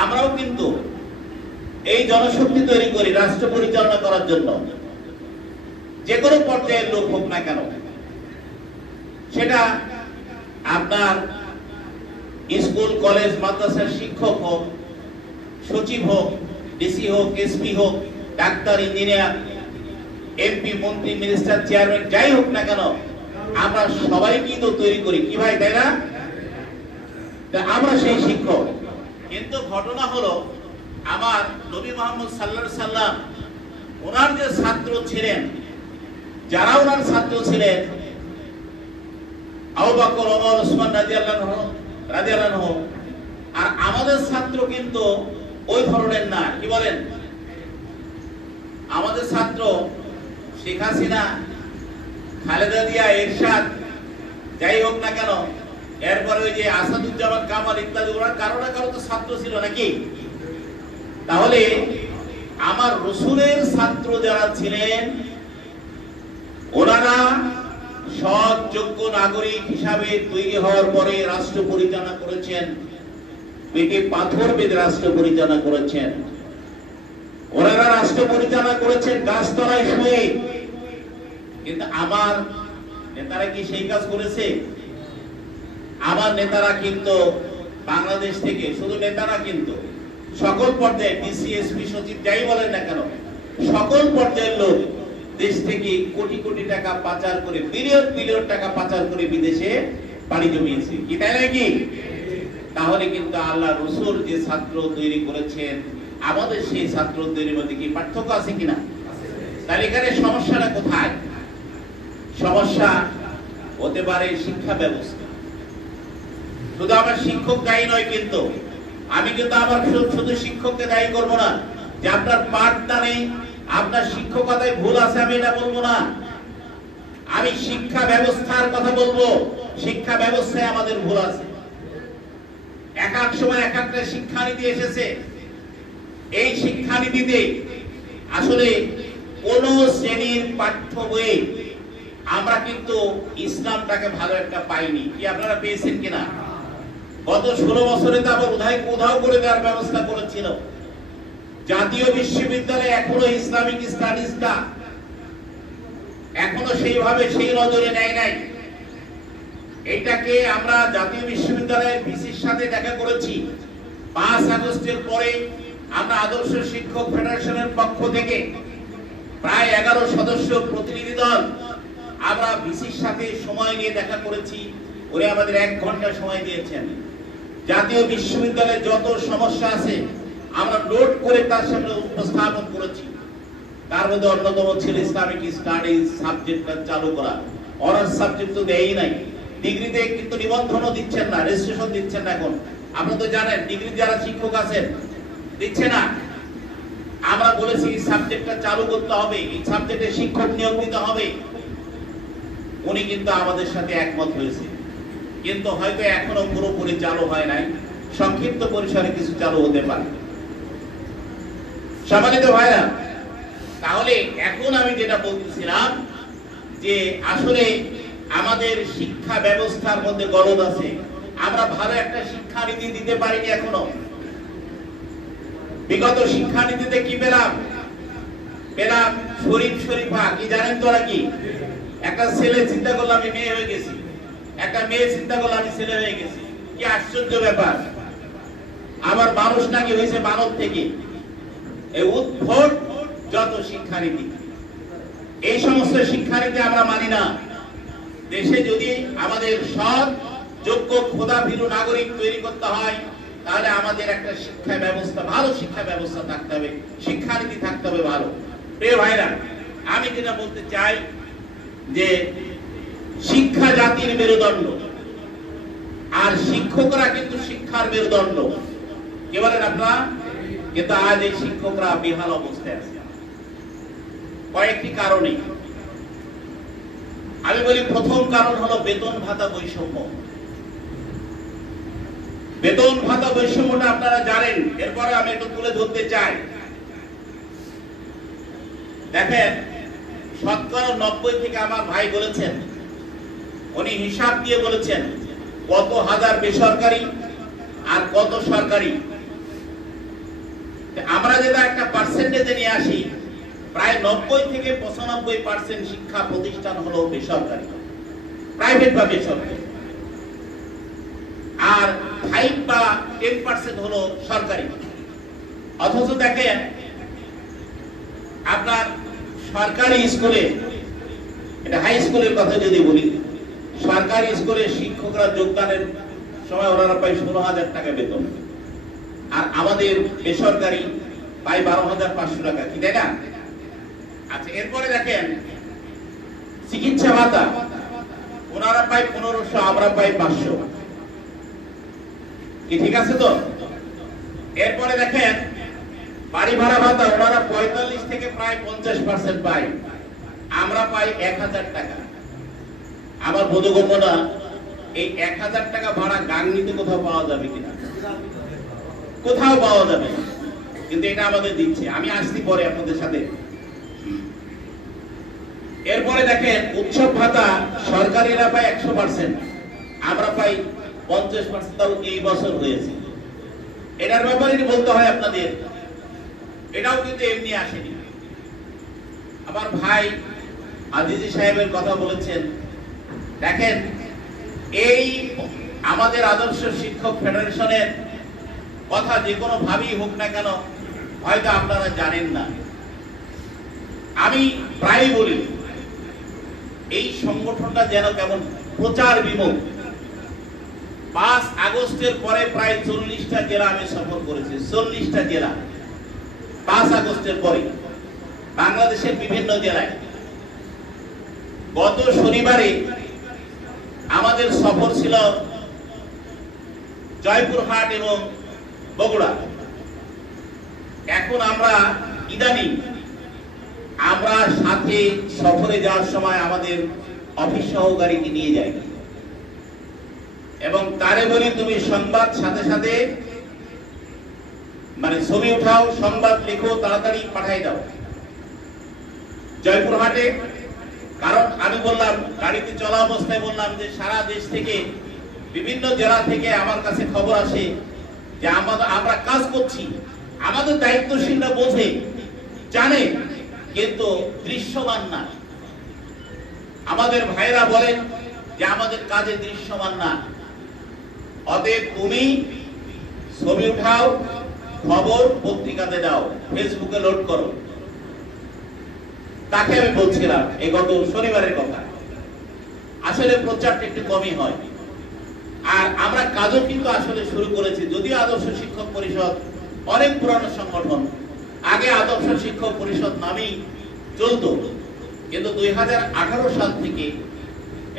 আমরাও কিন্তু এই জনশক্তি তৈরি করি রাষ্ট্র পরিচালনা করার জন্য, যে কোনো পর্যায়ের লোক হোক না কেন, সেটা আপনার স্কুল কলেজ মাদ্রাসার শিক্ষক হোক, সচিব হোক, ডিসি হোক, এসপি হোক, ডাক্তার, ইঞ্জিনিয়ার, এমপি, মন্ত্রী, মিনিস্টার, চেয়ারম্যান, যাই হোক না কেন, আমরা সবাই কিন্তু তৈরি করি কি ভাই, তাই না? আমরা সেই শিক্ষক। কিন্তু ঘটনা হলো আমার নবী মুহাম্মদ সাল্লাল্লাহু আলাইহি সাল্লাম ওনার যে ছাত্র ছিলেন, যারা ওনার ছাত্র ছিলেন, আবু বকর, ওমর, ওসমান রাদিয়াল্লাহু আনহু, আর আমাদের ছাত্র কিন্তু ওই ধরনের না। কি বলেন? আমাদের ছাত্র শেখ হাসিনা, খালেদা জিয়া, এরশাদ, যাই হোক না কেন, এরপরে ওই যে আসাদুজ্জামান কামাল ইত্যাদি, ওরা কারো না কারো তো ছাত্র ছিল নাকি? তাহলে আমার রাসূলের ছাত্র যারা ছিলেন, ওনারা সৎ যোগ্য নাগরিক হিসাবে তৈরি হওয়ার পরে রাষ্ট্র পরিচালনা করেছেন, পেটে পাথর বেঁধে রাষ্ট্র পরিচালনা করেছেন। ওনারা রাষ্ট্র পরিচালনা করেছেন গাছতলায় শুয়ে। কিন্তু আমার নেতারা কি সেই কাজ করেছে? আমার নেতারা কিন্তু বাংলাদেশ থেকে, শুধু নেতারা কিন্তু সকল পর্যায়ে, ডিসি, এসপি, সচিব, যাই বলেন না কেন, সকল পর্যায়ের লোক দেশ থেকে কোটি কোটি টাকা পাচার করে, বিলিয়ন বিলিয়ন টাকা পাচার করে বিদেশে পাড়ি জমিয়েছে। কি তাই নাকি? তাহলে কিন্তু আল্লাহ রাসূল যে ছাত্র তৈরি করেছেন, আমাদের সেই ছাত্র তৈরির মধ্যে কি পার্থক্য আছে কিনা? তাহলে এখানে সমস্যাটা কোথায়? সমস্যা হতে পারে শিক্ষা ব্যবস্থা। শুধু আমার শিক্ষক দায়ী নয়, কিন্তু আমি কিন্তু আমার শুধু শিক্ষককে দায়ী করবো না যে আপনার পাঠদানে, আপনার শিক্ষকতায় ভুল আছে, আমি এটা বলবো না। আমি শিক্ষা ব্যবস্থার কথা বলবো। শিক্ষা ব্যবস্থায় আমাদের ভুল আছে। এক এক সময় এক একটা শিক্ষানীতি এসেছে। এই শিক্ষানীতিতে আসলে কোন শ্রেণীর পাঠ্য বইয়ে আমরা কিন্তু ইসলামটাকে ভালো একটা পাইনি। কি আপনারা পেয়েছেন কিনা? গত 16 বছরে তো আবার উধাও করে দেওয়ার ব্যবস্থা করেছিল। জাতীয় বিশ্ববিদ্যালয়ে এখনো ইসলামিক স্টাডিজটা এখনো সেইভাবে সেই নজরে নেয় নাই। এটাকে আমরা জাতীয় বিশ্ববিদ্যালয়ের ভিসির সাথে দেখা করেছি। 5 আগস্টের পরে আমরা আদর্শ শিক্ষক ফেডারেশনের পক্ষ থেকে প্রায় 11 সদস্য প্রতিনিধি দল আমরা ভিসির সাথে সময় নিয়ে দেখা করেছি। ওরে আমাদের 1 ঘন্টা সময় দিয়েছেন। জাতীয় বিশ্ববিদ্যালয়ে যত সমস্যা আছে আমরা নোট করে তার সামনে উপস্থাপন করেছি। তার মধ্যে অন্যতম ছিল ইসলামিক স্টাডিজ সাবজেক্টটা চালু করা। অনার্স সাবজেক্ট তো দেয়ই নাই। ডিগ্রিতে কিন্তু নিবন্ধনও দিচ্ছেন না, রেজিস্ট্রেশন দিচ্ছেন না। এখন আপনারা তো জানেন, ডিগ্রি যারা শিক্ষক আছেন দিচ্ছে না। আমরা বলেছি এই সাবজেক্টটা চালু করতে হবে, এই সাবজেক্টে শিক্ষক নিয়োগ দিতে হবে। উনি কিন্তু আমাদের সাথে একমত হয়েছে, কিন্তু হয়তো এখনো পুরোপুরি চালু হয় নাই। সংক্ষিপ্ত পরিসরে কিছু চালু হতে পারে। সম্মানিত ভাইরা, তাহলে এখন আমি যেটা বলতেছিলাম যে আসলে আমাদের শিক্ষা ব্যবস্থার মধ্যে গলদ আছে। আমরা ভালো একটা শিক্ষানীতি দিতে পারিনি এখনো। বিগত শিক্ষানীতিতে কি পেলাম? শরীফ শরীফা। কি জানেন তোরা? কি একটা ছেলে চিন্তা করলাম আমি মেয়ে হয়ে গেছি, একটা মেয়ে চিন্তা করলাম আমি ছেলে হয়ে গেছি। কি আশ্চর্য ব্যাপার! আবার মানুষ নাকি হয়েছে মানব থেকে। এই উদ্ভট যত শিক্ষানীতি, এই সমস্ত শিক্ষানীতি আমরা মানি না। দেশে যদি আমাদের সৎ যোগ্য খোদাভীরু নাগরিক তৈরি করতে হয়, তাহলে আমাদের একটা শিক্ষা ব্যবস্থা, ভালো শিক্ষা ব্যবস্থা থাকতে হবে, শিক্ষানীতি থাকতে হবে ভালো। প্রিয় ভাইরা, আমি যেটা বলতে চাই যে শিক্ষা জাতির মেরুদণ্ড, আর শিক্ষকরা কিন্তু শিক্ষার মেরুদণ্ড। কি বলেন আপনারা? কিন্তু আজ এই শিক্ষকরা বেহাল অবস্থায় আছে কয়েকটি কারণে। আমি বলি, প্রথম কারণ হলো বেতন ভাতা বৈষম্য। বেতন ভাতা বৈষম্যটা আপনারা জানেন, এরপরে আমি একটু তুলে ধরতে চাই। দেখেন, 90 থেকে আমার ভাই বলেছেন, উনি হিসাব দিয়ে বলেছেন কত হাজার বেসরকারি আর কত সরকারি। আমরা যেটা একটা পার্সেন্টেজে নিয়ে আসি, প্রায় 90 থেকে 95% শিক্ষা প্রতিষ্ঠান হলো বেসরকারি, প্রাইভেট বা বেসরকারি, আর 5 বা 10% হলো সরকারি। অথচ দেখেন আপনার সরকারি স্কুলে, এটা হাই স্কুলের কথা যদি বলি, সরকারি স্কুলে শিক্ষকরা যোগদানের সময় ওনারা পায় 16,000 টাকা বেতন, আর আমাদের বেসরকারি পায় 12,500 টাকা, কি তাই না? আচ্ছা, এরপরে দেখেন চিকিৎসা ভাতা, ওনারা পায় 1500, আমরা পাই 500, কি ঠিক আছে তো? এরপরে দেখেন বাড়ি ভাড়া ভাতা, ওনারা 45 থেকে প্রায় 50% পায়, আমরা পাই 1000 টাকা। আমার বোধগম্য না এই 1000 টাকা ভাড়া গাংনীতে কোথাও পাওয়া যাবে কিনা, কোথাও পাওয়া যাবে, কিন্তু এটা আমাদের দিচ্ছে। আমি আসছি পরে আপনাদের সাথে। এরপরে দেখেন উৎসব ভাতা, সরকারিরা পায় 100%, আমরা পাই 50%, তাও এই বছর হয়েছে। এটার ব্যাপারে বলতে হয় আপনাদের, এটাও কিন্তু এমনি আসেনি। আমার ভাই আজিজি সাহেবের কথা বলেছেন, দেখেন এই আমাদের আদর্শ শিক্ষক ফেডারেশনের কথা যে কোনো ভাবেই হোক না কেন, হয়তো আপনারা জানেন না। আমি প্রায় বলি এই সংগঠনটা যেন কেমন প্রচার বিমুখ। 5 আগস্টের পরে প্রায় 40টা জেলা আমি সফর করেছি, 40টা জেলা 5 আগস্টের পরে বাংলাদেশের বিভিন্ন জেলায়। গত শনিবারে আমাদের সফর ছিল জয়পুরহাট এবং বগুড়া। এখন আমরা ইদানিং আমরা সাথে সফরে যাওয়ার সময় আমাদের অফিস সহকারীকে নিয়ে যাই এবং তারে বলি তুমি সংবাদ সাথে সাথে মানে ছবি উঠাও, সংবাদ লিখো, তাড়াতাড়ি পাঠাই দাও জয়পুরহাটে। কারণ আমি বললাম, গাড়িতে চলা অবস্থায় বললাম যে সারা দেশ থেকে বিভিন্ন জেলা থেকে আমার কাছে খবর আসে যে আমরা কাজ করছি, আমাদের দায়িত্বশীলরা বোঝে, জানে, কিন্তু দৃশ্যমান না। আমাদের ভাইরা বলেন যে আমাদের কাজে দৃশ্যমান না। অতএব তুমি ছবি উঠাও, খবর পত্রিকাতে দাও, ফেসবুকে লোড করো। তাকে আমি বলছিলাম এই গত শনিবারের কথা। আসলে প্রচারটা একটু কমই হয়, আর আমরা কাজও কিন্তু আসলে শুরু করেছি। যদিও আদর্শ শিক্ষক পরিষদ অনেক পুরানো সংগঠন, আগে আদর্শ শিক্ষক পরিষদ নামেই চলতো, কিন্তু 2018 সাল থেকে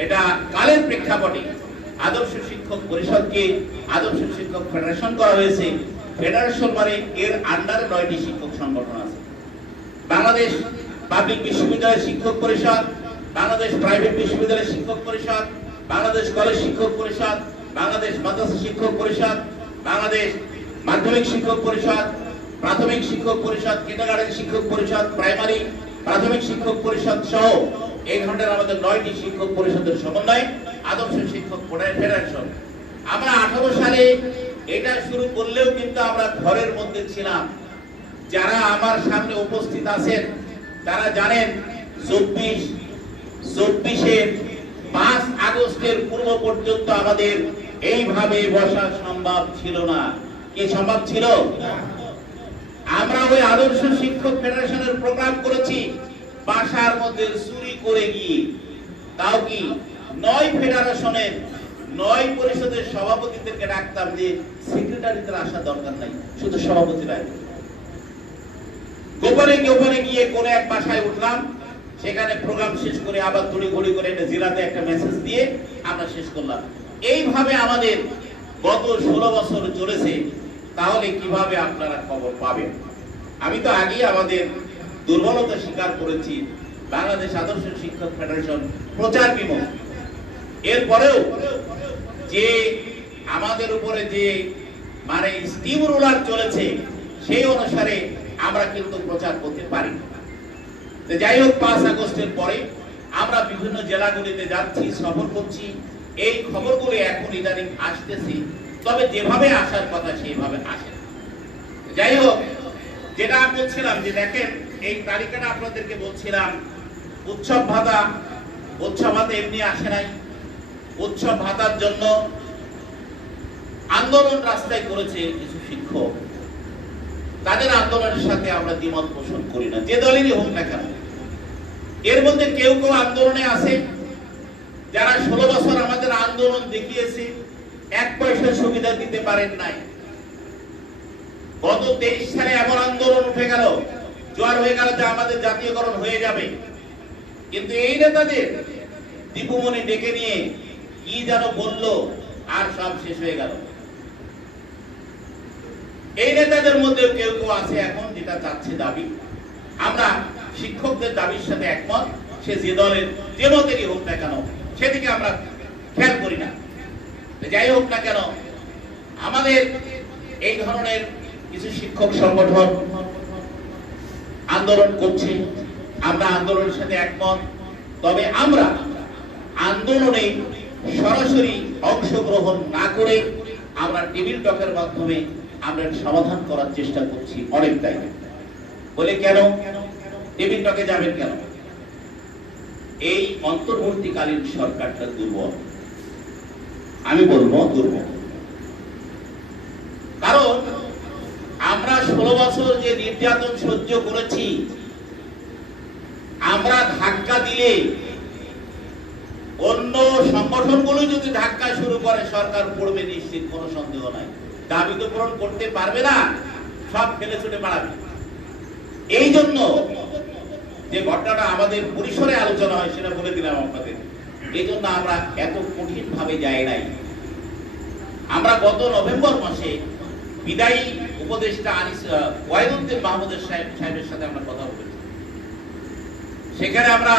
এটা কালের প্রেক্ষাপটে আদর্শ শিক্ষক পরিষদকে আদর্শ শিক্ষক ফেডারেশন করা হয়েছে। ফেডারেশন মানে এর আন্ডারে 9টি শিক্ষক সংগঠন আছে। বাংলাদেশ পাবলিক বিশ্ববিদ্যালয় শিক্ষক পরিষদ, বাংলাদেশ প্রাইভেট বিশ্ববিদ্যালয় শিক্ষক পরিষদ, বাংলাদেশ কলেজ শিক্ষক পরিষদ, বাংলাদেশ মাদ্রাসা শিক্ষক পরিষদ, বাংলাদেশ মাধ্যমিক শিক্ষক পরিষদ, প্রাথমিক শিক্ষক পরিষদ, কিন্ডারগার্টেন শিক্ষক পরিষদ, প্রাইমারি প্রাথমিক শিক্ষক পরিষদ সহ এই ধরনের আমাদের 9টি শিক্ষক পরিষদের সমন্বয়ে আদর্শ শিক্ষক ফেডারেশন। আমরা 18 সালে এটা শুরু করলেও কিন্তু আমরা ঘরের মধ্যে ছিলাম। যারা আমার সামনে উপস্থিত আছেন তারা জানেন 24-এর 5 আগস্টের পূর্ব পর্যন্ত আমাদের এইভাবে বসা সম্ভব ছিল না। কি সম্ভব ছিল? আমরা ওই আদর্শ শিক্ষক ফেডারেশনের প্রোগ্রাম করেছি বাসার মধ্যে চুরি করে গিয়ে। তাও কি 9 ফেডারেশনের 9 পরিষদের সভাপতিদেরকে ডাকতাম যে সেক্রেটারিদের আসা দরকার নাই, শুধু সভাপতিরা। গোপনে গোপনে গিয়ে কোন এক বাসায় উঠলাম, সেখানে প্রোগ্রাম শেষ করে আবার তড়িঘড়ি করে একটা জেলাতে একটা মেসেজ দিয়ে আমরা শেষ করলাম। এইভাবে আমাদের গত 16 বছর চলেছে। তাহলে কিভাবে আপনারা খবর পাবেন? আমি তো আগে আমাদের দুর্বলতা স্বীকার করেছি। বাংলাদেশ আদর্শ শিক্ষক ফেডারেশন প্রচার বিমুখ। এরপরেও যে আমাদের উপরে যে মানে স্টিম রুলার চলেছে, সেই অনুসারে আমরা কিন্তু প্রচার করতে পারি। যাই হোক, 5 আগস্টের পরে আমরা বিভিন্ন জেলাগুলিতে যাচ্ছি, সফর করছি। এই খবরগুলি এখন ইদানিং আসতেছি, তবে যেভাবে আসার কথা সেইভাবে আসে। যাই হোক, যেটা আমি বলছিলাম যে দেখেন এই তালিকাটা আপনাদেরকে বলছিলাম, উৎসব ভাতা এমনি আসে নাই। উৎসব ভাতার জন্য আন্দোলন রাস্তায় করেছে কিছু শিক্ষক, তাদের আন্দোলনের সাথে আমরা দ্বিমত পোষণ করি না, যে দলেরই হোক না কেন। এর মধ্যে কেউ কেউ আন্দোলনে আছে যারা 16 বছর আমাদের আন্দোলন দেখিয়েছে, 1 পয়সার সুবিধা দিতে পারেন নাই। গত 23 সালে এমন আন্দোলন উঠে গেল, জোয়ার হয়ে গেল যে আমাদের জাতীয়করণ হয়ে যাবে, কিন্তু এই নেতাদের দীপুমণি ডেকে নিয়ে কি যেন বলল, আর সব শেষ হয়ে গেল। এই নেতাদের মধ্যে কেউ কেউ আছে এখন যেটা চাচ্ছে দাবি, আমরা শিক্ষকদের দাবির সাথে একমত, সে যে দলের যে মতেরই হোক না কেন, সেদিকে আমরা খেয়াল করি না। যাই হোক না কেন, আমাদের এই ধরনের কিছু শিক্ষক সংগঠন আন্দোলন করছে, আমরা আন্দোলনের সাথে একমত। তবে আমরা আন্দোলনে সরাসরি অংশগ্রহণ না করে আমরা টেবিল টকের মাধ্যমে আমরা সমাধান করার চেষ্টা করছি অনেকটাই। বলে কেন টেবিল টকে যাবেন কেন? এই অন্তর্বর্তীকালীন সরকারটা দুর্বল, আমি বলবো দুর্বল। কারণ আমরা 16 বছর যে নির্যাতন সহ্য করেছি, আমরা ধাক্কা দিলে অন্য সংগঠনগুলো যদি ধাক্কা শুরু করে সরকার পড়বে নিশ্চিত, কোনো সন্দেহ নাই। দাবি তো পূরণ করতে পারবে না, সব ফেলে ছুটে পালাবে। এই জন্য যে ঘটনাটা আমাদের পরিসরে আলোচনা হয় সেটা বলে দিলাম আপনাদের। এই জন্য আমরা এত কঠিন ভাবে যাই নাই। আমরা গত নভেম্বর মাসে বিদায়ী উপদেষ্টা ওয়াহিদুদ্দিন মাহমুদের সাহেবের সাথে আমরা কথা বলেছি। সেখানে আমরা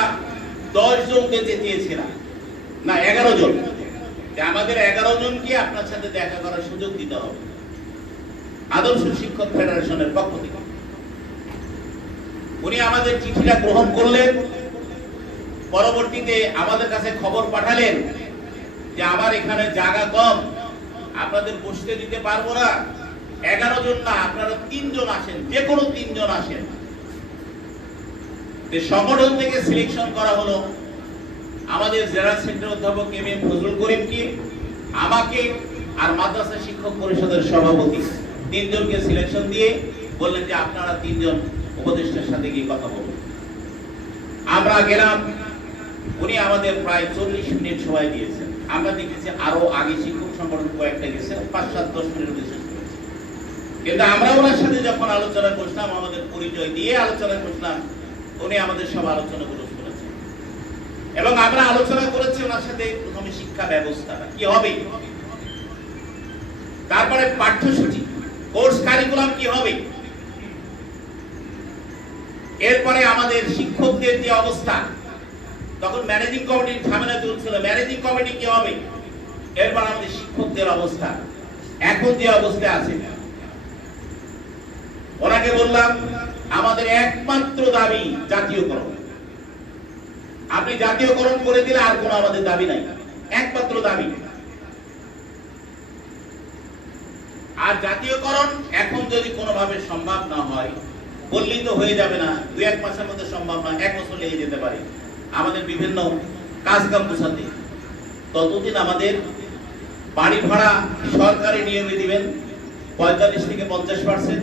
10 জনকে চেয়েছিলাম, না 11 জন, যে আমাদের 11 জনকে আপনার সাথে দেখা করার সুযোগ দিতে হবে আদর্শ শিক্ষক ফেডারেশনের পক্ষ থেকে। উনি আমাদের চিঠিটা গ্রহণ করলেন, পরবর্তীতে আমাদের কাছে খবর পাঠালেন যে আমার এখানে জায়গা কম, আপনাদের বসতে দিতে পারবো না। 11 জন না, আপনারা 3 জন আসেন, যে কোনো 3 জন আসেন। সংগঠন থেকে সিলেকশন করা হলো আমাদের জেলা সেন্টার অধ্যাপক এম এ ফজলুল করিমকে, আমাকে আর মাদ্রাসা শিক্ষক পরিষদের সভাপতি 3 জনকে সিলেকশন দিয়ে বললেন যে আপনারা 3 জন উপদেষ্টার সাথে গিয়ে কথা বলুন। আমরা গেলাম, উনি আমাদের প্রায় 40 মিনিট সময় দিয়েছেন। আমরা দেখেছি আরো আগে শিক্ষক সংগঠন কয়েকটা গেছে, 5-7-10 মিনিট বেশি। কিন্তু আমরা ওনার সাথে যখন আলোচনা করলাম, আমাদের পরিচয় দিয়ে আলোচনা করলাম, উনি আমাদের সব আলোচনাগুলো শুনেছেন এবং আমরা আলোচনা করেছি ওনার সাথে। প্রথমে শিক্ষা ব্যবস্থাটা কি হবে, তারপরে পাঠ্যসূচি, কোর্স কারিকুলাম কি হবে, এরপরে আমাদের শিক্ষকদের যে অবস্থা, তখন ম্যানেজিং কমিটির ঝামেলা চলছিল, ম্যানেজিং কমিটি কি হবে, এরপর আমাদের শিক্ষকদের অবস্থা এখন যে অবস্থা আছে। ওনাকে বললাম আমাদের একমাত্র দাবি জাতীয়করণ। আপনি জাতীয়করণ করে দিলে আর কোনো আমাদের দাবি নাই, একমাত্র দাবি। আর জাতীয়করণ এখন যদি কোনোভাবে সম্ভব না হয়, বললেই তো হয়ে যাবে না, 2-1 মাসের মধ্যে সম্ভব না, 1 বছর লেগে যেতে পারে আমাদের বিভিন্ন কাজকাম গোছাতে। ততদিন আমাদের বাড়ি ভাড়া সরকারি নিয়মে দিবেন 45 থেকে 50%,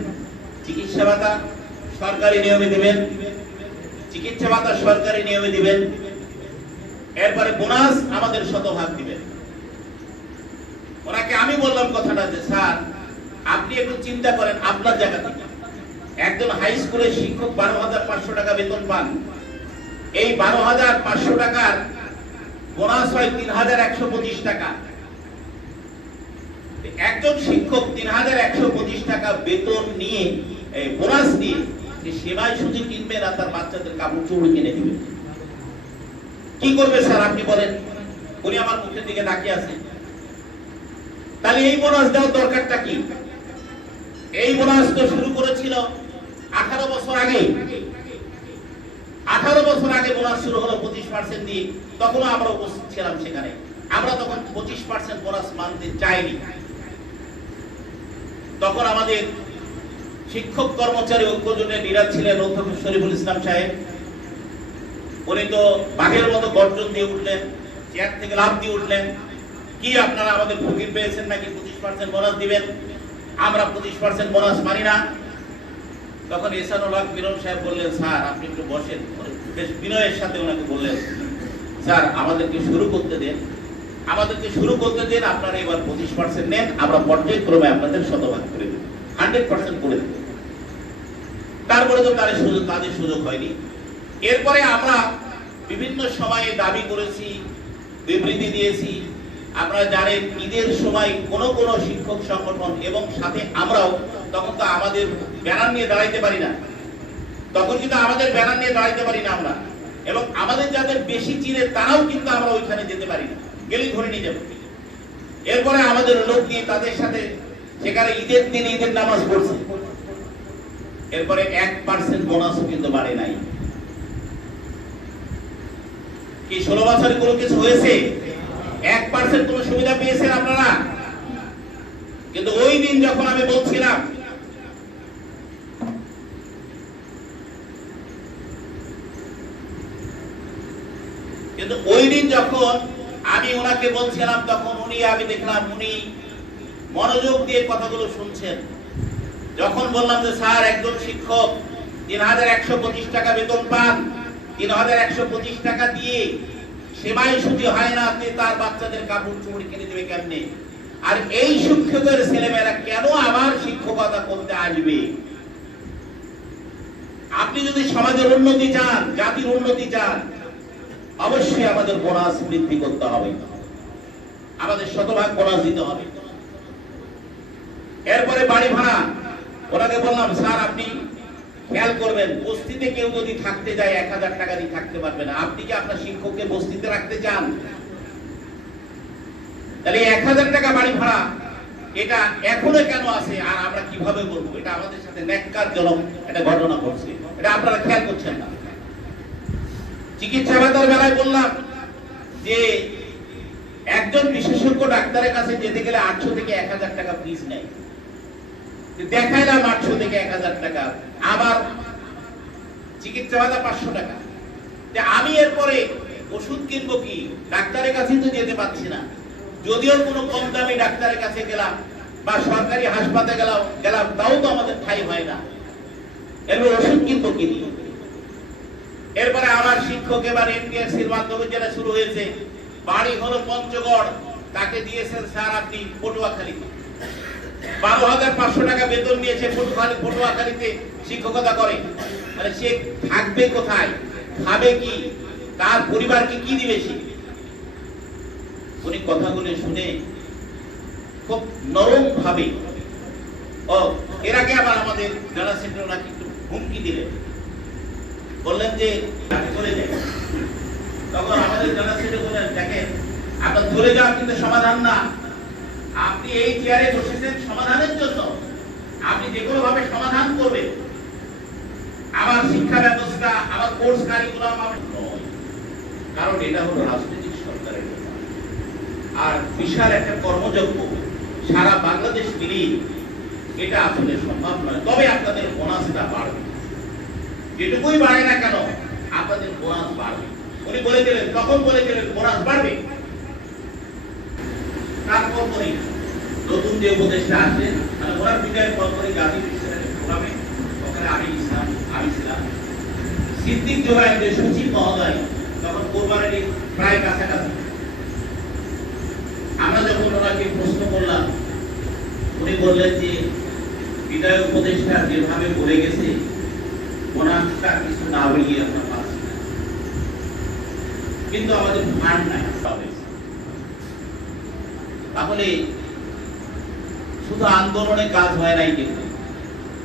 চিকিৎসা ভাতা সরকারি নিয়মে দিবেন, চিকিৎসা ভাতা সরকারি নিয়মে দিবেন, এরপরে বোনাস আমাদের শতভাগ দিবেন। ওনাকে আমি বললাম কথাটা যে স্যার আপনি একটু চিন্তা করেন, আপনার জায়গা থেকে একজন হাই স্কুলের শিক্ষক 12,500 টাকা বেতন পান, এই 12,500 টাকার বোনাস হয় 3,125 টাকা। একজন শিক্ষক 3,125 টাকা বেতন নিয়ে বোনাস নিয়ে সেবাই শুধু কিনবে না, তার বাচ্চাদের কাপড় চোপড় কিনে দিবে। কি করবে স্যার আপনি বলেন? উনি আমার মুখের দিকে তাকিয়ে আছেন। তাহলে এই বোনাস দেওয়ার দরকারটা কি? এই বোনাস তো শুরু করেছিল 18 বছর আগে। 18 বছর আগে বোনাস শুরু হলো 25% দিয়ে, তখনও আমরা উপস্থিত ছিলাম সেখানে। আমরা তখন 25% বোনাস মানতে চাইনি। তখন আমাদের শিক্ষক কর্মচারী ঐক্য জোটের লিডার ছিলেন অধ্যাপক শরীফুল ইসলাম সাহেব। উনি তো বাঘের মতো গর্জন দিয়ে উঠলেন, চেয়ার থেকে লাফ দিয়ে উঠলেন, কি আপনারা আমাদের ফকির পেয়েছেন নাকি 25% বোনাস দিবেন, আমরা 25% বোনাস মানি না। তখন এহসানুল হক মিলন সাহেব বললেন, স্যার আপনি একটু বসেন। বেশ বিনয়ের সাথে ওনাকে বললেন, স্যার আমাদেরকে শুরু করতে দেন, আপনারা এবার 25% নেন, আমরা পর্যায়ক্রমে আপনাদের শতভাগ করে দেব, 100% করে দেব। তারপরে তো তাদের সুযোগ হয়নি। এরপরে আমরা বিভিন্ন সময়ে দাবি করেছি, বিবৃতি দিয়েছি। আপনারা জানেন ঈদের সময় কোন কোন শিক্ষক সংগঠন এবং সাথে আমরাও, তখন তো আমাদের ব্যানার নিয়ে দাঁড়াইতে পারি না, আমরা, এবং আমাদের যাদের বেশি চিনে তারাও কিন্তু আমরা ওইখানে যেতে পারি না, গেলেই ধরে নিয়ে যাবো। এরপরে আমাদের লোক দিয়ে তাদের সাথে সেখানে ঈদের দিন ঈদের নামাজ পড়ছে। এরপরে 1% বোনাসও কিন্তু বাড়ে নাই। কি 16 বছরে কোনো কিছু হয়েছে? 1% কোনো সুবিধা পেয়েছেন আপনারা? কিন্তু ওই দিন যখন আমি বলছিলাম, যখন আমি ওনাকে বলছিলাম, তখন আমি দেখলাম উনি মনোযোগ দিয়ে কথাগুলো শুনছেন। যখন বললাম যে স্যার একজন শিক্ষক 3125 টাকা বেতন পান, 3125 টাকা দিয়ে সেবাই শুধু হয় না, তার বাচ্চাদের কাপড় চোপড় কিনে দেবে কেমনে? আর এই শিক্ষকের ছেলেমেয়েরা কেন আবার শিক্ষকতা করতে আসবে? আপনি যদি সমাজের উন্নতি চান, জাতির উন্নতি চান, অবশ্যই আমাদের বোনাস বৃদ্ধি করতে হবে, আমাদের শতভাগ বোনাস দিতে হবে। এরপরে বাড়ি ভাড়া, ওনাকে বললাম স্যার আপনি খেয়াল করবেন, বস্তিতে কেউ যদি থাকতে যায় 1000 টাকা দিয়ে থাকতে পারবে না। আপনি কি আপনার শিক্ষককে বস্তিতে রাখতে চান? তাহলে 1000 টাকা বাড়ি ভাড়া এটা এখনো কেন আছে? আর আমরা কিভাবে বলবো? এটা আমাদের সাথে ন্যাক্কারজনক একটা ঘটনা ঘটছে, এটা আপনারা খেয়াল করছেন না। চিকিৎসা ভাতার বেলায় বললাম যে একজন বিশেষজ্ঞ ডাক্তারের কাছে যেতে গেলে 800 থেকে 1000 টাকা ফিস নেয়। দেখাইলাম 800 থেকে 1000 টাকা, আবার চিকিৎসা ভাতা 500 টাকা। আমি এরপরে ওষুধ কিনবো কি? ডাক্তারের কাছে তো যেতে পারছি না, যদিও কোনো কম দামি ডাক্তারের কাছে গেলাম বা সরকারি হাসপাতালে গেলাম, তাও তো আমাদের ঠাই হয় না। এরপর ওষুধ কিনবো কি? এরপরে আমার শিক্ষক এবার এনটিআরসির মাধ্যমে যেটা শুরু হয়েছে, বাড়ি হলো পঞ্চগড়, তাকে দিয়েছেন স্যার আপনি পটুয়াখালীতে, 12,500 টাকা বেতন নিয়েছে, পটুয়াখালীতে শিক্ষকতা করে। মানে সে থাকবে কোথায়, খাবে কি, তার পরিবারকে কি দিবে সে? উনি কথাগুলো শুনে খুব নরম ভাবে, এর আগে আবার আমাদের জেলা সেন্টার ওনাকে একটু হুমকি দিলেন, বললেন যে আমি চলে যাই। তখন আমাদের জেলা সেন্টার বললেন, দেখেন আপনার চলে যাওয়া কিন্তু সমাধান না, আপনি এই চেয়ারে বসেছেন সমাধানের জন্য, আপনি যে কোনো ভাবে সমাধান করবেন। আমার শিক্ষা ব্যবস্থা, আমার কোর্স কারিকুলাম কারণ এটা হলো রাজনৈতিক সরকারের ব্যাপার। আর বিশাল একটা কর্মযজ্ঞ সারা বাংলাদেশ মিলিয়ে এটা আসলে সম্ভব নয়। তবে আপনাদের বোনাসটা বাড়বে, যেটুকুই বাড়ে না কেন আপনাদের বোনাস বাড়বে। উনি বলেছিলেন, তখন বলেছিলেন বোনাস বাড়বে। তারপর নতুন যে উপদেষ্টা আসলেন, মানে ওনার বিদায়ের পর জাতীয় বিশ্ববিদ্যালয়ের প্রোগ্রামে ওখানে আমি ছিলাম, সিদ্দিক জোবায়ের সচিব মহোদয়, তখন কোরবানির প্রায় কাছাকাছি। আমরা যখন ওনাকে প্রশ্ন করলাম, উনি বললেন যে বিদায় উপদেষ্টা যেভাবে বলে গেছে বোনাসটা কিছু না বলিয়ে আমরা পাচ্ছি না, কিন্তু আমাদের ফান্ড নাই। তাহলে শুধু আন্দোলনে কাজ হয় নাই, কিন্তু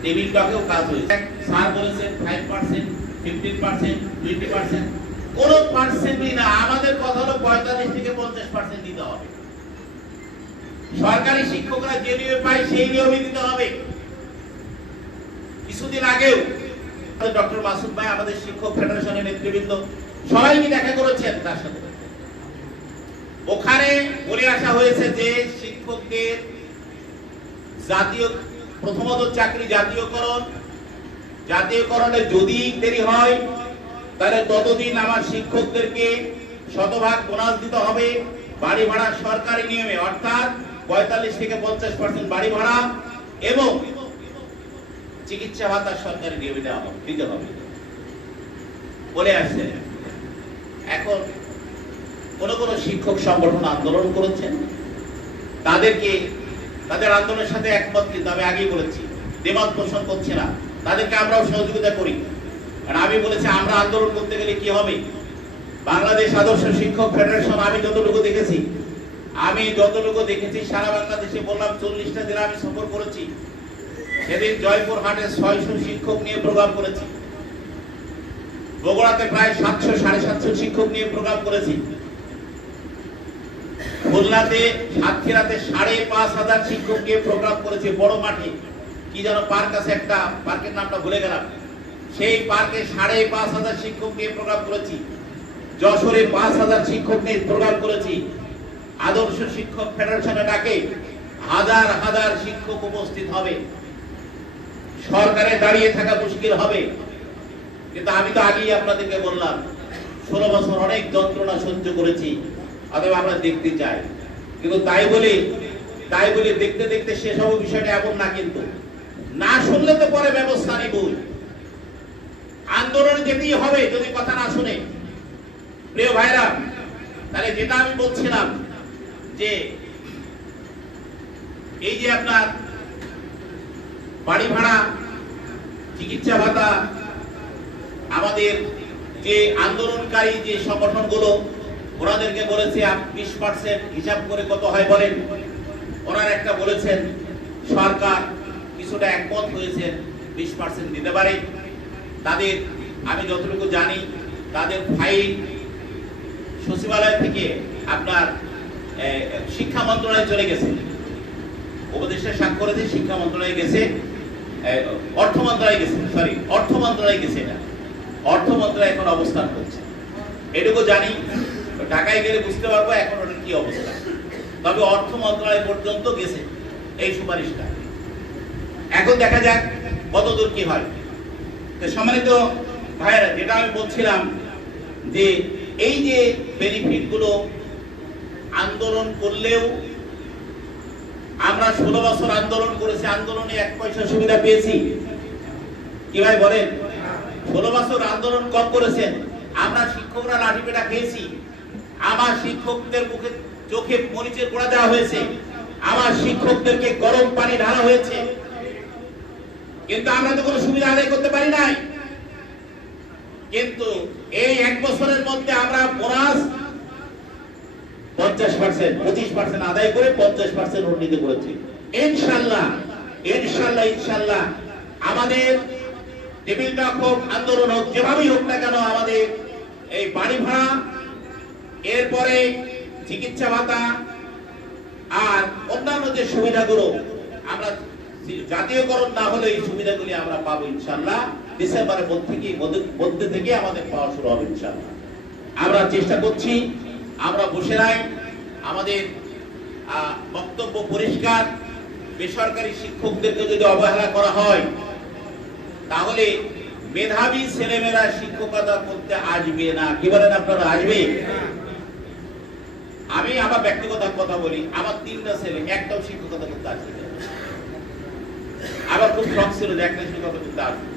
টেবিল টকেও কাজ হয়েছে। স্যার বলেছেন 5%, 15%, 20%, কোন পার্সেন্টই না। আমাদের কথা হলো 45 থেকে 50% দিতে হবে। সরকারি শিক্ষকরা যে নিয়মে পায় সেই নিয়মে দিতে হবে। কিছুদিন আগেও ডক্টর মাসুদ ভাই, আমাদের শিক্ষক ফেডারেশনের নেতৃবৃন্দ সবাইকে দেখা করেছেন, তার সাথে ওখানে বলে আসা হয়েছে যে শিক্ষকদের জাতীয় প্রথমত চাকরি জাতীয়করণে যদি দেরি হয় তাহলে ততদিন আমার শিক্ষকদেরকে শতভাগ বোনাস দিতে হবে, বাড়ি ভাড়া সরকারি নিয়মে, অর্থাৎ ৪৫ থেকে ৫০% বাড়ি ভাড়া এবং চিকিৎসা ভাতা সরকারি নিয়মে দিতে হবে বলে আসছে। এখন কোন কোন শিক্ষক সংগঠন আন্দোলন করেছেন, তাদের আন্দোলনের সাথে একমত, কিন্তু আমি আগেই বলেছি দ্বিমত পোষণ করছে না, তাদেরকে আমরাও সহযোগিতা করি। কারণ আমি বলেছি আমরা আন্দোলন করতে গেলে কি হবে, বাংলাদেশ আদর্শ শিক্ষক ফেডারেশন আমি যতটুকু দেখেছি সারা বাংলাদেশে বললাম 40টা জেলা আমি সফর করেছি। সেদিন জয়পুরহাটে 600 শিক্ষক নিয়ে প্রোগ্রাম করেছি, বগুড়াতে প্রায় 700-750 শিক্ষক নিয়ে প্রোগ্রাম করেছি, খুলনাতে সাতক্ষীরাতে 5,500 শিক্ষক নিয়ে প্রোগ্রাম করেছি। বড় মাঠে কি যেন পার্ক আছে, একটা পার্কের নামটা ভুলে গেলাম, সেই পার্কে 5,500 শিক্ষক নিয়ে প্রোগ্রাম করেছি। যশোরে 5,000 শিক্ষক নিয়ে প্রোগ্রাম করেছি। আদর্শ শিক্ষক ফেডারেশনে ডাকে হাজার হাজার শিক্ষক উপস্থিত হবে, সরকারে দাঁড়িয়ে থাকা মুশকিল হবে। কিন্তু আমি তো আগেই আপনাদেরকে বললাম 16 বছর অনেক যন্ত্রণা সহ্য করেছি, অতএব আমরা দেখতে চাই। কিন্তু তাই বলে দেখতে দেখতে শেষ হবে বিষয়টা এমন না। কিন্তু না শুনলে তো পরে ব্যবস্থা নিব, আন্দোলন যেতেই হবে যদি কথা না শুনে। প্রিয় ভাইরা, তাহলে যেটা আমি বলছিলাম যে এই যে আপনার বাড়ি ভাড়া, চিকিৎসা ভাতা, আমাদের যে আন্দোলনকারী যে সংগঠনগুলো ওনাদেরকে বলেছে 20% হিসাব করে কত হয় বলেন, ওনারা একটা বলেছেন সরকার কিছুটা একমত হয়েছে 20% দিতে পারে। তাদের আমি যতটুকু জানি তাদের ফাইল সচিবালয় থেকে আপনার শিক্ষা মন্ত্রণালয়ে চলে গেছে, উপদেষ্টা স্বাক্ষরে শিক্ষা মন্ত্রণালয়ে গেছে, অর্থ মন্ত্রণালয়ে গেছে। এটা অর্থ মন্ত্রণালয় এখন অবস্থান করছে, এটুকু জানি। ঢাকায় গেলে বুঝতে পারবো এখন ওটার কি অবস্থা। তবে অর্থ মন্ত্রণালয় পর্যন্ত গেছে এই সুপারিশটা, এখন দেখা যাক কতদূর কি হয়। সম্মানিত ভাইয়েরা, যেটা আমি বলছিলাম যে এই যে বেনিফিট গুলো আন্দোলন করলেও আমরা 16 বছর আন্দোলন করেছি, আন্দোলনে 1 পয়সা সুবিধা পেয়েছি কি ভাই বলেন? 16 বছর আন্দোলন কম করেছেন, আমরা শিক্ষকরা লাঠি পেটা খেয়েছি, আমার শিক্ষকদের মুখে চোখে মরিচের পোড়া দেওয়া হয়েছে, আমার শিক্ষকদেরকে গরম পানি ঢালা হয়েছে, কিন্তু আমরা তো কোনো সুবিধা আদায় করতে পারি নাই। কিন্তু এই 1 বছরের মধ্যে আমরা বোনাস 50%, 25% আদায় করে 50% উন্নীত করেছি। ইনশাআল্লাহ আমাদের টেবিলটা হোক, আন্দোলন হোক, যেভাবেই হোক না কেন, আমাদের এই বাড়ি ভাড়া, এরপরে চিকিৎসা ভাতা আর অন্যান্য যে সুবিধাগুলো আমরা জাতীয়করণ না হলে এই সুবিধাগুলি আমরা পাবো ইনশাআল্লাহ। ডিসেম্বরের মধ্যে থেকে আমাদের পাওয়া শুরু হবে ইনশাআল্লাহ। আমরা চেষ্টা করছি, আমরা বসে নাই, আমাদের বক্তব্য পরিষ্কার। বেসরকারি শিক্ষকদেরকে যদি অবহেলা করা হয় তাহলে মেধাবী ছেলেমেয়েরা শিক্ষকতা করতে আসবে না। কি বলেন আপনারা, আসবে? আমি আমার ব্যক্তিগত কথা বলি, আমার 3টা ছেলে, একটাও শিক্ষকতা করতে আসবে না। আবার খুব শখ ছিল যে একটা শিক্ষকতা করতে আসবে।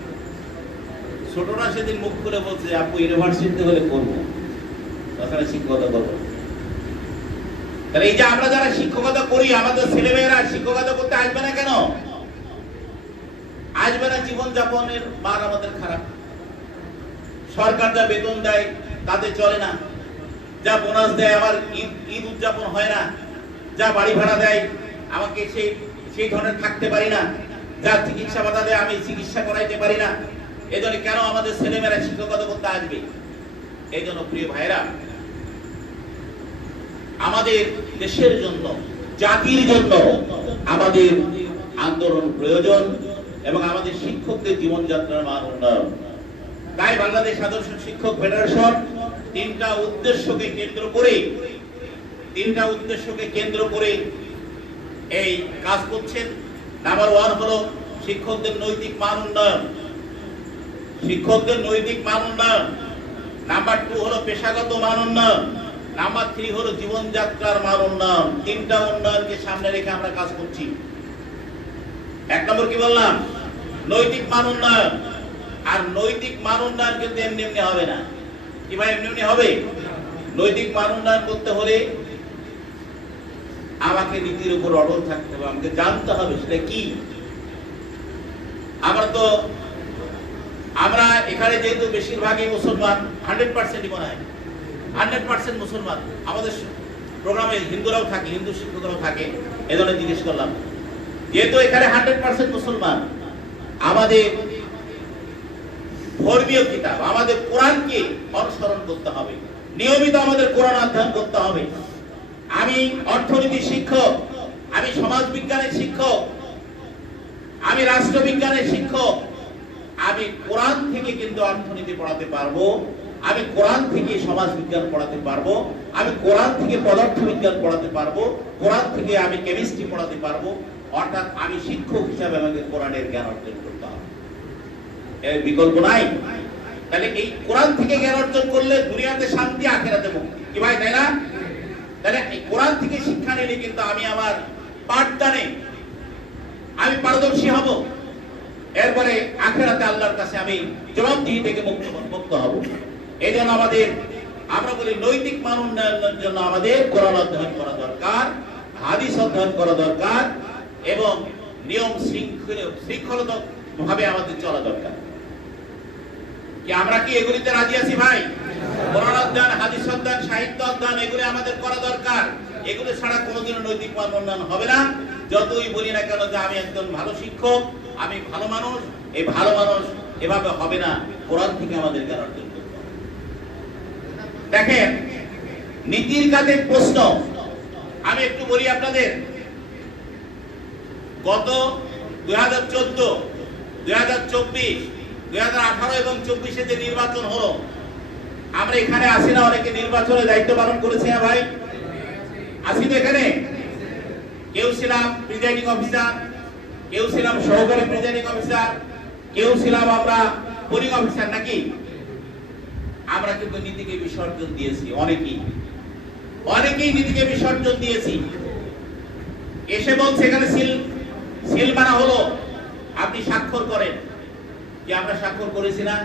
ছোটরা সেদিন মুখ খুলে বলছে, আপু ইউনিভার্সিটিতে হলে করবো, তাছাড়া শিক্ষকতা করবো। তাহলে এই যে আমরা যারা শিক্ষকতা করি, আমাদের ছেলেমেয়েরা শিক্ষকতা করতে আসবে না কেন? আসবে না, জীবনযাপনের মান আমাদের খারাপ। সরকার যা বেতন দেয় তাতে চলে না, যা বোনাস দেয় আমার ঈদ উদযাপন হয় না, যা বাড়ি ভাড়া দেয় আমাকে সেই ধরনের থাকতে পারি না, যা চিকিৎসা ভাতা দেয় আমি চিকিৎসা করাইতে পারি না। এই জন্য কেন আমাদের ছেলেমেয়েরা শিক্ষকতা করতে আসবে? এই জন্য প্রিয় ভাইরা, আমাদের দেশের জন্য, জাতির জন্য আমাদের আন্দোলন প্রয়োজন এবং আমাদের শিক্ষকদের জীবনযাত্রার মান উন্নয়ন। তাই বাংলাদেশ আদর্শ শিক্ষক ফেডারেশন 3টা উদ্দেশ্যকে কেন্দ্র করে এই কাজ করছেন। নাম্বার 1 হলো শিক্ষকদের নৈতিক মান উন্নয়ন, শিক্ষকদের নৈতিক মান উন্নয়ন। নাম্বার 2 হলো পেশাগত মান উন্নয়ন। নাম্বার 3 হলো জীবনযাত্রার মান উন্নয়ন। তিনটা উন্নয়নকে সামনে রেখে আমরা কাজ করছি। 1 নম্বর কি বললাম? নৈতিক মান উন্নয়ন। আর নৈতিক মান উন্নয়ন কিন্তু এমনি এমনি হবে না। কি ভাই এমনি এমনি হবে? নৈতিক মান উন্নয়ন করতে হলে আমাকে নীতির উপর অটল থাকতে হবে, আমাকে জানতে হবে সেটা কি। আমরা এখানে যেহেতু বেশিরভাগই মুসলমান, 100% মনে হয় 100% মুসলমান, আমাদের প্রোগ্রামে হিন্দুরাও থাকে, হিন্দু শিক্ষকরাও থাকে, এজন্য জিজ্ঞেস করলাম। যেহেতু এখানে 100% মুসলমান, আমাদের ধর্মীয় কিতাব, আমাদের কোরআনকে অনুসরণ করতে হবে, নিয়মিত আমাদের কোরআন অধ্যয়ন করতে হবে। আমি অর্থনীতি শিক্ষক, আমি সমাজ বিজ্ঞানের শিক্ষক, আমি রাষ্ট্রবিজ্ঞানের শিক্ষক, আমি কোরআন থেকে কিন্তু অর্থনীতি পড়াতে পারবো, আমি কোরআন থেকে সমাজ বিজ্ঞান পড়াতে পারবো, আমি কোরআন থেকে পদার্থবিজ্ঞান পড়াতে পারবো, কোরআন থেকে আমি কেমিস্ট্রি পড়াতে পারবো। অর্থাৎ আমি শিক্ষক হিসাবে আমাকে কোরআনের জ্ঞান অর্জন করতে হবে, এর বিকল্প নাই। তাহলে এই কোরআন থেকে জ্ঞান অর্জন করলে দুনিয়াতে শান্তি, আখিরাতে মুক্তি। কি ভাই, তাই না? তাহলে এই কোরআন থেকে শিক্ষা নিলে কিন্তু আমি আমার পাঠদানে আমি পারদর্শী হব, এরপরে আখিরাতে আল্লাহর কাছে আমি জবাবদিহি থেকে মুক্ত হব। এই জন্য আমরা বলি নৈতিক মান উন্নয়নের জন্য আমাদের কোরআন অধ্যয়ন করা দরকার, হাদিস অধ্যয়ন করা দরকার এবং নিয়ম শৃঙ্খলিত ভাবে আমাদের চলা দরকার। কি আমরা কি এগুলিতে রাজি আছি ভাই? কোরআন অধ্যয়ন, হাদিস অধ্যয়ন, সাহিত্য অধ্যয়ন এগুলি আমাদের করা দরকার। এগুলো ছাড়া কোনোদিনও নৈতিক মান উন্নয়ন হবে না। যতই বলি না কেন যে আমি একজন ভালো শিক্ষক, আমি ভালো মানুষ, এই ভালো মানুষ এভাবে হবে না। কোরআন থেকে আমাদের জ্ঞান অর্জন করতে হবে। দেখেন, নীতির কাজে প্রশ্ন আমি একটু বলি আপনাদের। গত 2014, 2024, 2018 এবং 24-এ যে নির্বাচন হলো, আমরা এখানে আসি না অনেকে নির্বাচনে দায়িত্ব পালন করেছি না ভাই? আসি তো এখানে? কেউ ছিলাম প্রিজাইডিং অফিসার, কেউ ছিলাম সহকারী প্রিজাইডিং অফিসার, কেউ ছিলাম আমরা পোলিং অফিসার, নাকি? আমরা কিন্তু নীতিকে বিসর্জন দিয়েছি, অনেকেই নীতিকে বিসর্জন দিয়েছি। এসে বলছে এখানে সিল মারা হলো, আপনি স্বাক্ষর করেন। কি আমরা স্বাক্ষর করেছি না?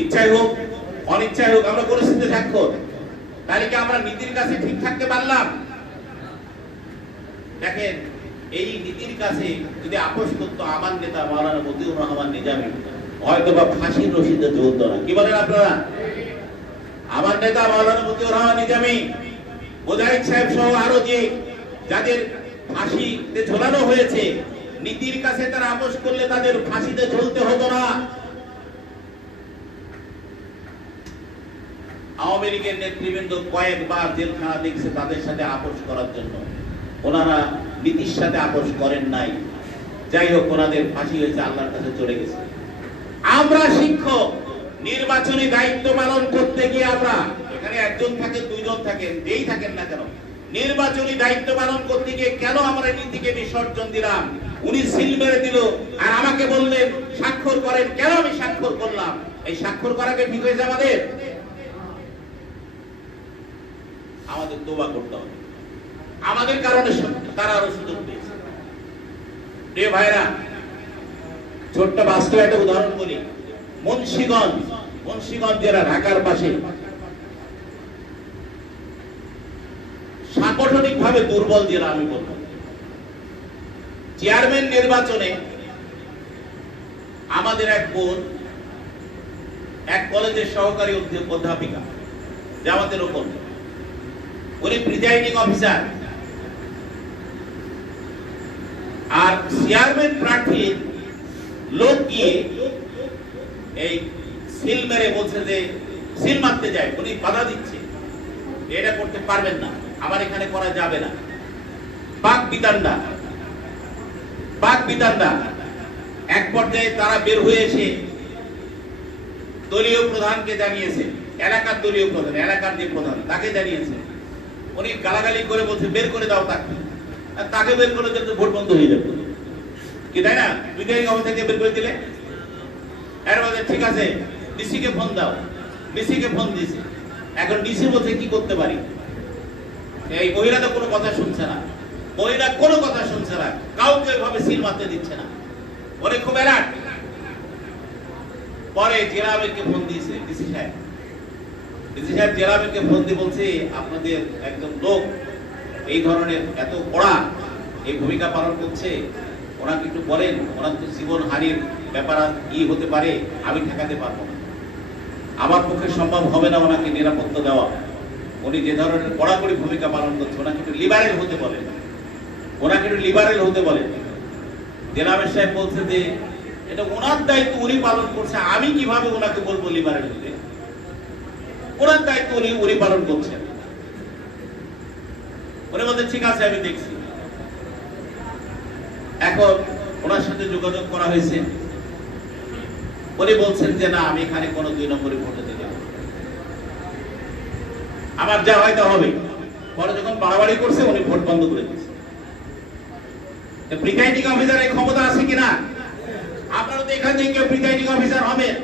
ইচ্ছাই হোক অনিচ্ছাই হোক আমরা করেছি তো স্বাক্ষর। তাহলে কি আমরা নীতির কাছে ঠিক থাকতে পারলাম? দেখেন, এই নীতির কাছে যদি আপোষ করতো আমার নেতা মাওলানা মতিউর রহমান নিজামী, হয়তো বা ফাঁসির রশিদে ঝুলতো না। কি বলেন আপনারা? আমার নেতা মাওলানা মতিউর রহমান নিজামী, মুজাহিদ সাহেব সহ আরো যাদের ফাঁসিতে ঝোলানো হয়েছে, নীতির কাছে তারা আপোষ করলে তাদের ফাঁসিতে ঝুলতে হতো না। আওয়ামী লীগের নেতৃবৃন্দ কয়েকবার জেলখানা দেখছে তাদের সাথে আপোষ করার জন্য, ওনারা নীতির সাথে আপোষ করেন নাই। যাই হোক, ওনাদের ফাঁসি হয়েছে, আল্লাহর কাছে চলে গেছে। আমরা শিক্ষক, নির্বাচনী দায়িত্ব পালন করতে গিয়ে আমরা এখানে একজন থাকে, দুইজন থাকেন, যেই থাকেন না কেন, নির্বাচনী দায়িত্ব পালন করতে গিয়ে কেন আমরা নীতিকে বিসর্জন দিলাম? উনি সিল মেরে দিল আর আমাকে বললেন স্বাক্ষর করেন। কেন আমি স্বাক্ষর করলাম? এই স্বাক্ষর করাকে ঠিক হয়েছে আমাদের তোবা করতে হবে। আমাদের কারণে তারা আরো সুযোগ পেয়েছে। প্রিয় ভাইরা, ছোট্ট বাস্তব একটা উদাহরণ বলি। মুন্সিগঞ্জ জেলা, ঢাকার পাশে, সাংগঠনিক ভাবে দুর্বল জেলা আমি বলব। চেয়ারম্যান নির্বাচনে আমাদের এক বোন, এক কলেজের সহকারী অধ্যাপিকা, জামাতের উপর, উনি প্রিজাইডিং অফিসার, আর চেয়ারম্যান প্রার্থীর লোক গিয়ে এই সিল মেরে বলছে যে সিল মারতে যায়, উনি বাধা দিচ্ছে, এটা করতে পারবেন না, আমার এখানে করা যাবে না। বাক বিতান্ডা। এক পর্যায়ে তারা বের হয়ে এসে দলীয় প্রধানকে জানিয়েছে, এলাকার দলীয় প্রধান, এলাকার যে প্রধান তাকে জানিয়েছে। উনি গালাগালি করে বলছে বের করে দাও তাকে, আর তাকে বের করে দিলে ভোট বন্ধ হয়ে যাবে। কি তাই না? প্রিজাইডিং অফিসারকে বের করে দিলে, এর মধ্যে ঠিক আছে ডিসি কে ফোন দাও, ডিসি কে ফোন দিয়েছে। এখন ডিসি বলছে কি করতে পারি? এই মহিলা তো কোনো কথা শুনছে না, মহিলা কোনো কথা শুনছে না, কাউকে এভাবে সিল মারতে দিচ্ছে না, ওরে খুব অ্যালার্ট। পরে জেলা আমিরকে ফোন দিয়েছে ডিসি সাহেব, ডিসি সাহেব জেলা আমিরকে ফোন দিয়ে বলছে আপনাদের একজন লোক এই ধরনের এত কড়া এই ভূমিকা পালন করছে, ওনাকে একটু বলেন, ওনার তো জীবন হানির ব্যাপার কি হতে পারে, আমি ঠেকাতে পারবো না, আমার পক্ষে সম্ভব হবে না ওনাকে নিরাপত্তা দেওয়া, উনি যে ধরনের কড়াকড়ি ভূমিকা পালন করছে ওনাকে একটু লিবারেল হতে বলেন, ওনাকে একটু লিবারেল হতে বলেন। জেলা আমির সাহেব বলছে যে এটা ওনার দায়িত্ব, উনি পালন করছে, আমি কিভাবে ওনাকে বলবো লিবারেল হতে? ওনার দায়িত্ব উনি পালন করছেন। উনি বলতে ঠিক আছে আমি দেখছি। এখন ওনার সাথে যোগাযোগ করা হয়েছে, উনি বলছেন যে না আমি এখানে কোনো 2 নম্বরে ভোট দিতে যাব, আমার যা হয় তা হবে। পরে যখন বাড়াবাড়ি করছে উনি ভোট বন্ধ করে দিয়েছে। প্রিজাইডিং অফিসারের ক্ষমতা আছে কিনা? আপনারা তো এখান থেকে কেউ প্রিজাইডিং অফিসার হবেন,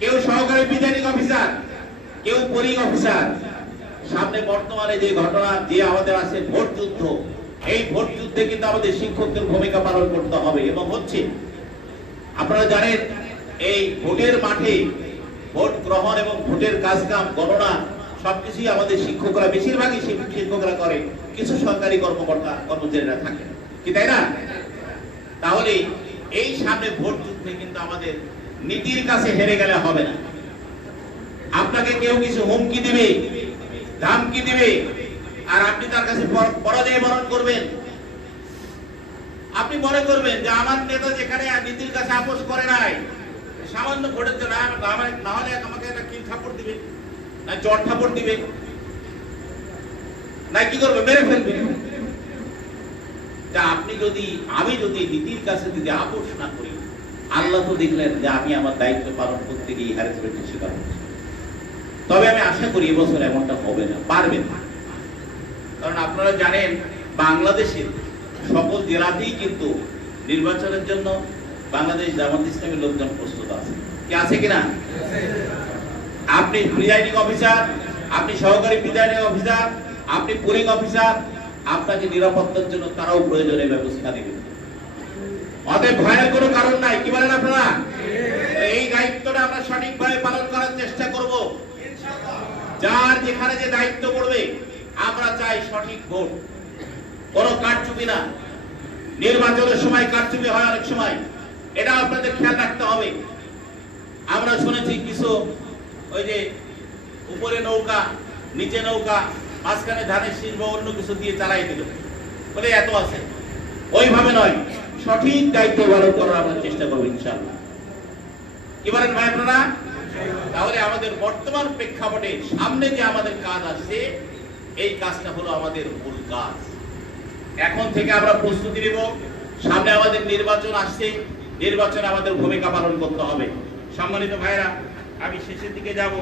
কেউ সহকারী প্রিজাইডিং অফিসার, কেউ পোলিং অফিসার। সামনে বর্তমানে যে ঘটনা যে আমাদের আছে ভোট যুদ্ধ, এই ভোট যুদ্ধে কিন্তু আমাদের শিক্ষকদের ভূমিকা পালন করতে হবে এবং হচ্ছে। আপনারা জানেন এই ভোটের মাঠে ভোট গ্রহণ এবং ভোটের কাজকাম গণনা সবকিছুই আমাদের শিক্ষকরা, বেশিরভাগই শিক্ষকরা করে, কিছু সরকারি কর্মকর্তা কর্মচারীরা থাকে, কি তাই না? তাহলে এই সামনে ভোট যুদ্ধে কিন্তু আমাদের নীতির কাছে হেরে গেলে হবে না। আপনাকে কেউ কিছু হুমকি দিবে, ধামকি দিবে, আর আপনি তার কাছে পরাজয় বরণ করবেন। আপনি মনে করবেন যে আমার নেতা যেখানে নীতির কাছে আপোষ করে নাই, সামান্য ভোটের জন্য না হলে আমাকে একটা কিল থাপড় দিবে, না চট থাপড় দিবে, না কি করবে, মেরে ফেলবে। আমি যদি নীতির কাছে যদি আপোষ না করি, আল্লাহ তো দেখলেন যে আমি আমার দায়িত্ব পালন করতে গিয়ে হ্যারাসমেন্টের শিকার হচ্ছি। তবে আমি আশা করি এবছর এমনটা হবে না, পারবেন না। কারণ আপনারা জানেন বাংলাদেশের সকল জেলাতেই কিন্তু নির্বাচনের জন্য বাংলাদেশ জামাত ইসলামের লোকজন প্রস্তুত আছে, কি আছে কিনা? আপনি প্রিজাইডিং অফিসার, আপনি সহকারী প্রিজাইডিং অফিসার, আপনি পোলিং অফিসার, আপনাকে নিরাপত্তার জন্য তারাও প্রয়োজনীয় ব্যবস্থা নেবে। অতএব ভয়ের কোনো কারণ নাই, কি বলেন আপনারা? এই দায়িত্বটা আমরা সঠিকভাবে পালন করার চেষ্টা করব। যার যেখানে যে দায়িত্ব পড়বে আমরা চাই সঠিক ভোট, কোনো কারচুপি না। নির্বাচনের সময় কারচুপি হয় অনেক সময়, এটা আপনাদের খেয়াল রাখতে হবে। আমরা শুনেছি কিছু ওই যে উপরে নৌকা নিচে নৌকা, মাঝখানে ধানের শীষ বা অন্য কিছু দিয়ে চালাই দিল বলে এত আছে, ওইভাবে নয়, সঠিক দায়িত্ব পালন করার আমরা চেষ্টা করবো ইনশাআল্লাহ। কি বলেন ভাই আপনারা? তাহলে আমাদের বর্তমান প্রেক্ষাপটে সামনে যে আমাদের কাজ আসছে, এই কাজটা হলো আমাদের মূল কাজ। এখন থেকে আমরা প্রস্তুতি নেব, সামনে আমাদের নির্বাচন আসছে, নির্বাচনে আমাদের ভূমিকা পালন করতে হবে। সম্মানিত ভাইরা, আমি শেষের দিকে যাব।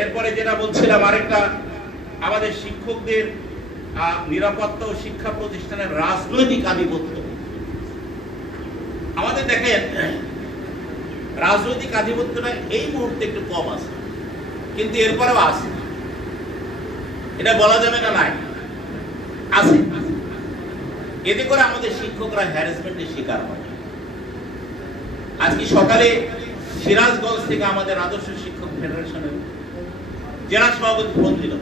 এরপরে যেটা বলছিলাম, আরেকটা আমাদের শিক্ষকদের নিরাপত্তা ও শিক্ষা প্রতিষ্ঠানের রাজনৈতিক আধিপত্য। আমাদের দেখেন রাজনৈতিক আধিপত্যটা এই মুহূর্তে একটু কম আছে, কিন্তু এরপরেও আছে, এটা বলা যাবে না নাই, আছে। এতে করে আমাদের শিক্ষকরা হ্যারাসমেন্টের শিকার হয়। আজকে সকালে সিরাজগঞ্জ থেকে আমাদের আদর্শ শিক্ষক ফেডারেশনের জেলা সভাপতি ফোন দিল,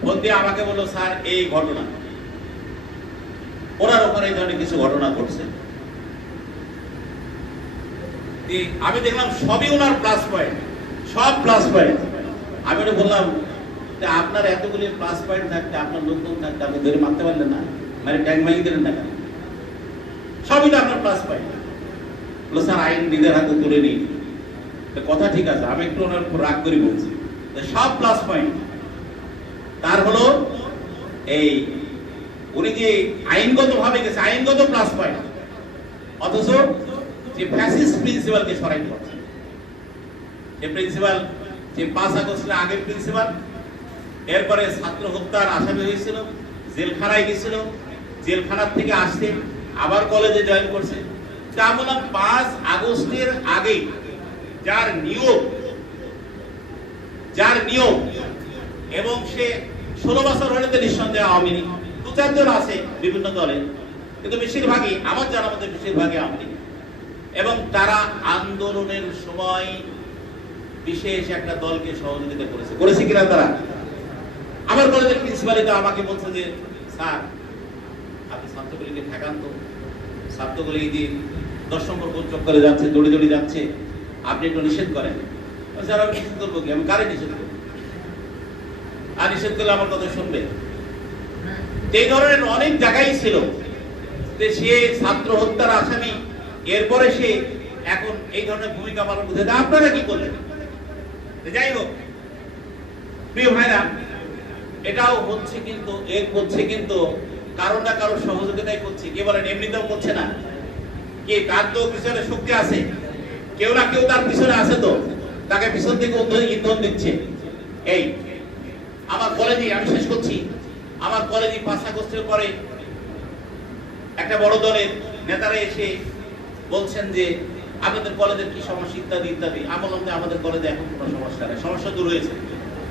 ফোন দিয়ে আমাকে বললো স্যার এই ঘটনা, ওনার ওখানে এই ধরনের কিছু ঘটনা ঘটছে। আমি দেখলাম সবই ওনার প্লাস পয়েন্ট, সব প্লাস পয়েন্ট। আমি ওটা বললাম আপনার এতগুলি প্লাস পয়েন্ট থাকতে, আপনার লোকজন থাকতে আপনি ধরে মারতে পারলেন না, মানে ট্যাঙ্ক মালিক দিলেন না কেন? সবই তো আপনার প্লাস পয়েন্ট। বললো স্যার আইন নিজের হাতে তুলে নিই। কথা ঠিক আছে, আমি একটু ওনার উপর রাগ করে বলছি, সব প্লাস পয়েন্ট তার হলো এই উনি যে আইনগত ভাবে গেছে, আইনগত প্লাস পয়েন্ট, অথচ যে ফ্যাসিস্ট প্রিন্সিপালকে সরাই করছে, যে প্রিন্সিপাল যে 5 আগস্টের আগের প্রিন্সিপাল, এরপরে ছাত্র হত্যার আসামি হয়েছিল, জেলখানায় গেছিল, জেলখানার থেকে আসতে আবার কলেজে জয়েন করছে। তা বললাম 5 আগস্টের আগে যার নিয়োগ এবং সে 16 বছর হলে তো নিঃসন্দেহে আওয়ামী লীগ, 2-4 জন আছে বিভিন্ন দলে, কিন্তু বেশিরভাগই আমার জানা মতে বেশিরভাগই আওয়ামী লীগ। এবং তারা আন্দোলনের সময় বিশেষ একটা দলকে সহযোগিতা করেছে কিনা তারা। আমার কলেজের প্রিন্সিপাল তো আমাকে বলছে যে স্যার আপনি ছাত্রগুলিকে ঠেকান তো, ছাত্রগুলি এই যে 10 নম্বর গোল চক্করে যাচ্ছে, দৌড়ে যাচ্ছে, আপনি একটু নিষেধ করেন। স্যার আমি নিষেধ করবো কি, আমি কারে নিষেধ করবো, আর নিষেধ করলে আমার কথা শুনবে। এই ধরনের অনেক জায়গায় ছিল যে সে ছাত্র হত্যার আসামি, এরপরে সে এখন এই ধরনের ভূমিকা পালন করছে। আপনারা কি করলেন? যাই হোক প্রিয় ভাইরা, এটাও হচ্ছে কিন্তু কারো না কারো সহযোগিতাই করছে। কে বলেন এমনিতেও করছে না, কি তার তো পিছনে শক্তি আছে, কেউ না কেউ তার পিছনে আছে, তো তাকে পিছন থেকে ইন্ধন দিচ্ছে। এই আমার কলেজে, আমি শেষ করছি, আমার কলেজে 5 আগস্টের পরে একটা বড় দলের নেতারা এসে বলছেন যে আপনাদের কলেজের কি সমস্যা ইত্যাদি। আমি বললাম যে আমাদের কলেজে এখন কোনো সমস্যা নেই, সমস্যা দূর হয়েছে,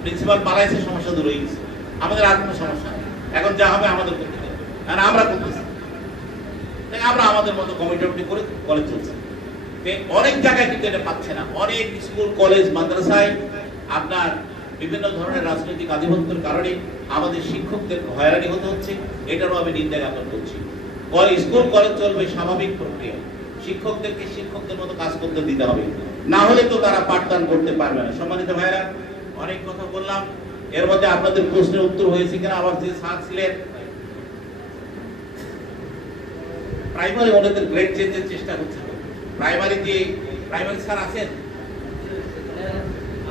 প্রিন্সিপাল পালাইছে, সমস্যা দূর হয়ে গেছে, আমাদের আর কোনো সমস্যা নেই, এখন যা হবে আমাদের করতে হবে, কারণ আমরা করতেছি, আমরা আমাদের মতো কমিটি করে কলেজ চলছে। অনেক জায়গায় কিন্তু এটা পাচ্ছে না, অনেক স্কুল কলেজ মাদ্রাসায় আপনার বিভিন্ন ধরনের রাজনৈতিক আধিপত্যের কারণে আমাদের শিক্ষকদের হয়রানি হতে হচ্ছে। এটারও আমি নিন্দা জ্ঞাপন করছি। স্কুল কলেজ চলবে স্বাভাবিক প্রক্রিয়া, শিক্ষকদেরকে শিক্ষকদের মতো কাজ করতে দিতে হবে, না হলে তো তারা পাঠদান করতে পারবে না। সম্মানিত ভাইরা, অনেক কথা বললাম, এর মধ্যে আপনাদের প্রশ্নের উত্তর হয়েছে কিনা। আবার যে স্যার ছিলেন প্রাইমারি, ওনাদের গ্রেড চেঞ্জের চেষ্টা হচ্ছে। প্রাইমারি স্যার আছেন,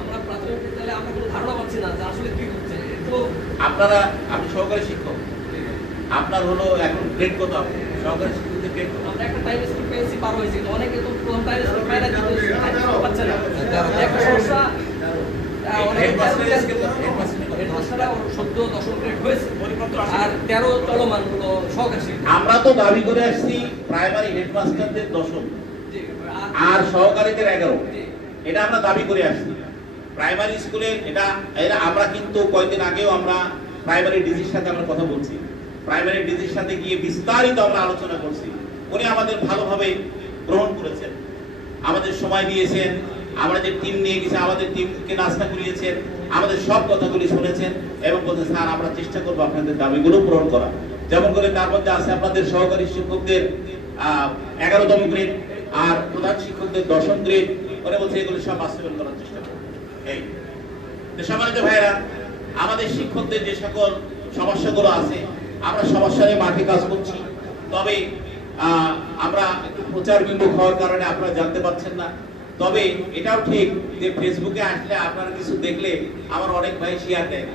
আমরা প্রাথমিক বিদ্যালয়ে আমরা কোনো ধারণা পাচ্ছি না যে আসলে কি হচ্ছে। তো আপনারা, আপনি সহকারী শিক্ষক, আপনার হলো এখন গ্রেড কত? সহকারী শিক্ষকদের গ্রেড কত? আমরা একটা টাইম স্কুল পেয়েছি, পার হয়েছি, তো অনেকে তো প্রথম টাইম স্কুল পায় না, কিন্তু পাচ্ছে না, একটা সমস্যা। আমরা তো দাবি করে আসছি প্রাইমারি হেডমাস্টারদের 10 আর সহকারীদের 11, এটা আমরা দাবি করে আসছি প্রাইমারি স্কুলে। এটা আমরা কিন্তু কয়েকদিন আগেও আমরা প্রাইমারি ডিজির সাথে আমরা কথা বলছি, প্রাইমারি ডিজির সাথে গিয়ে বিস্তারিত আমরা আলোচনা করছি। উনি আমাদের ভালোভাবে গ্রহণ করেছেন, আমাদের সময় দিয়েছেন, আমরা যে টিম নিয়ে গেছি আমাদের টিমকে নাস্তা করিয়েছেন, আমাদের সব কথাগুলি শুনেছেন এবং বলছেন স্যার আমরা চেষ্টা করবো আপনাদের দাবিগুলো পূরণ করা। যেমন করে তার মধ্যে আছে আপনাদের সহকারী শিক্ষকদের 11তম গ্রেড আর প্রধান শিক্ষকদের 10ম গ্রেড, ওরা বলছে এগুলো সব বাস্তবায়ন করার চেষ্টা করবো। এই সম্মানিত ভাইরা, আমাদের শিক্ষকদের যে সকল সমস্যাগুলো আছে, আমরা সমস্যা নিয়ে মাঠে কাজ করছি। তবে আমরা একটু প্রচার বিমুখ হওয়ার কারণে আপনারা জানতে পারছেন না। তবে এটাও ঠিক যে ফেসবুকে আসলে আপনারা কিছু দেখলে আমার অনেক ভাই শেয়ার দেয়,